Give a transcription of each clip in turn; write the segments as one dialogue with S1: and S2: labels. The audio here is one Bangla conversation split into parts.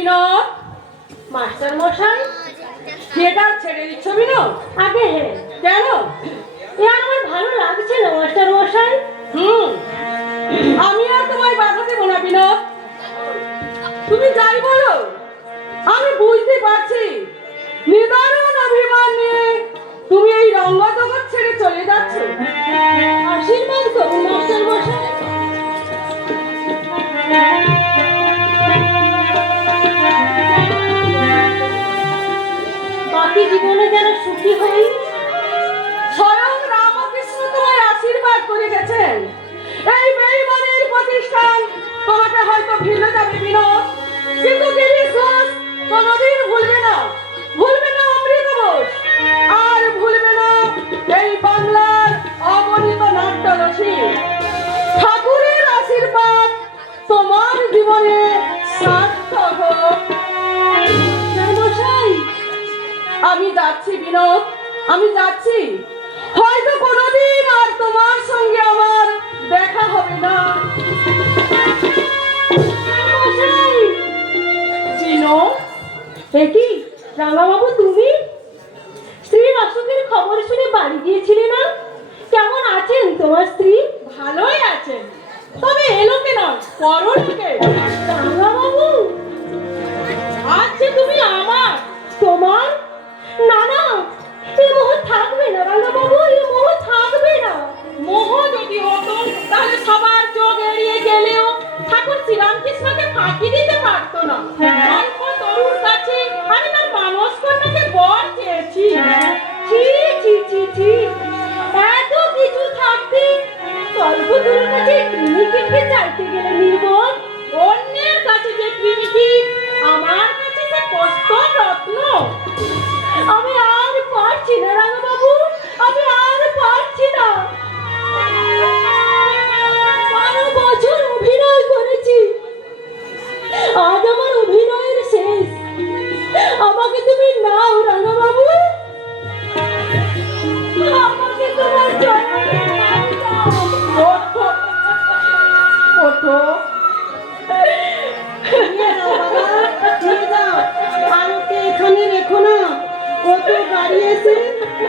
S1: বিনোদ?
S2: মাস্টার মশাই?
S1: থিয়েটার ছেড়ে দিচ্ছ বিনোদ?
S2: আগে
S1: কেন?
S2: এ আমার ভালো লাগছে না, মাস্টার মশাই।
S1: হুম। আমি আর তোমায় বাধা দেবো না, বিনোদ। তুমি যাই বলো। আমি বুঝতে পারছি। নিদারুণ অভিমান নিয়ে তুমি এই রঙ্গ জগৎ ছেড়ে চলে যাচ্ছ।
S2: জীবনে যেন সুখী হই।
S1: স্বয়ং রামকৃষ্ণ তোমায় আশীর্বাদ করে গেছেন। এই বেইমানের প্রতিষ্ঠান তোমাকে হয়তো ভুলে যাবে বিনোদ কিন্তু গিরিশ কোনোদিন ভুলবে না। ভুলবে না অমৃত ঘোষ আর ভুলবে না এই বাংলার অগণিত নাট্য আমি যাচ্ছি, বিনোদ। আমি যাচ্ছি। হয়তো কোনোদিন আর তোমার সঙ্গে আমার দেখা হবে না।
S2: মশাই!
S1: চিনো
S2: এ কি? রাঙাবাবু তুমি? স্ত্রীর অসুখের খবর শুনে বাড়ি গিয়েছিলে না? কেমন আছেন তোমার স্ত্রী?
S1: ভালোই আছেন। তবে এলোকে নয় পরলোকে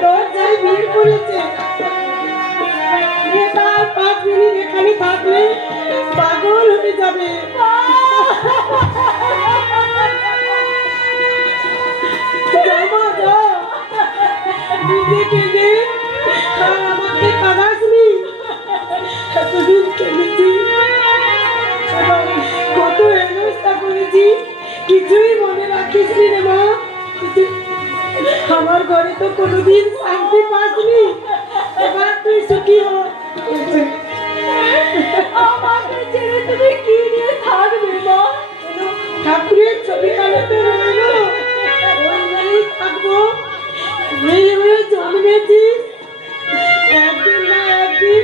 S2: দরজায় ভিড় করেছে। আর পাঁচ মিনিট এখানে থাকলে পাগল হয়ে যাবে। যাও মা, যাও। নিজে কেঁদে আর আমাকে কাঁদাসনি। এতদিন কেঁদেছি। কত হেনস্থা করেছি। কিছুই মনে রাখিস রে মা। আমার ঘরে তো কোনোদিন শান্তি পাসনি। এবার তুই সুখী হ। আমাকে ছেড়ে তুমি কি নিয়ে থাকবে মা? ঠাকুরের ছবি কালাতে রইল। ওই নিয়েই থাকব। মেয়ে হয়ে জন্মেছিস একদিন না একদিন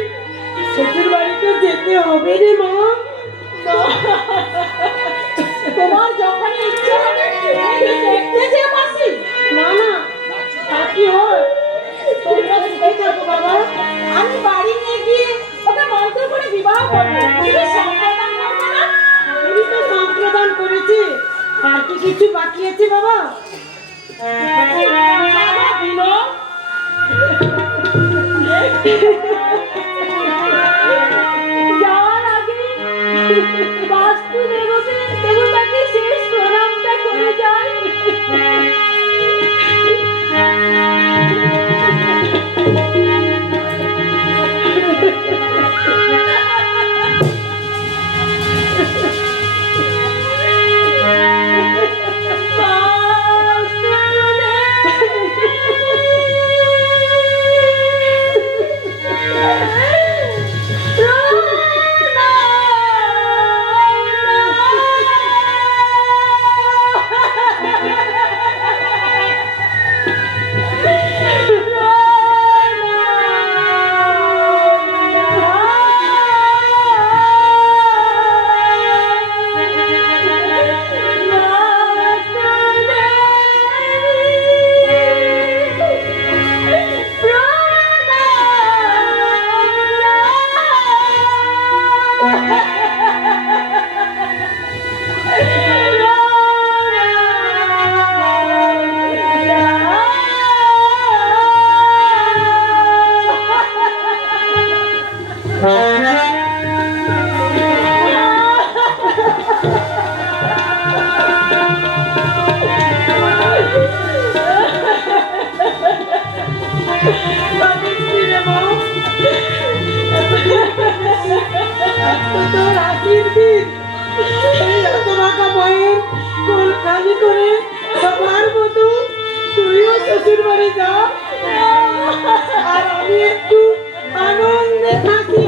S2: শ্বশুর বাড়িতে যেতে হবে রে মা। তোমার যখন কি হয়? তোমরা বাবা?
S1: বাড়ি নিয়ে গিয়ে ওকে
S2: আর কিছু বাকি বাবা। বাস্তু দেবতা আজকে তোর দিন এই হতভাগা মায়ের কোল খালি করে সবার মতো তুইও শ্বশুর বাড়ি যা আর আমি একটু আনন্দে থাকি।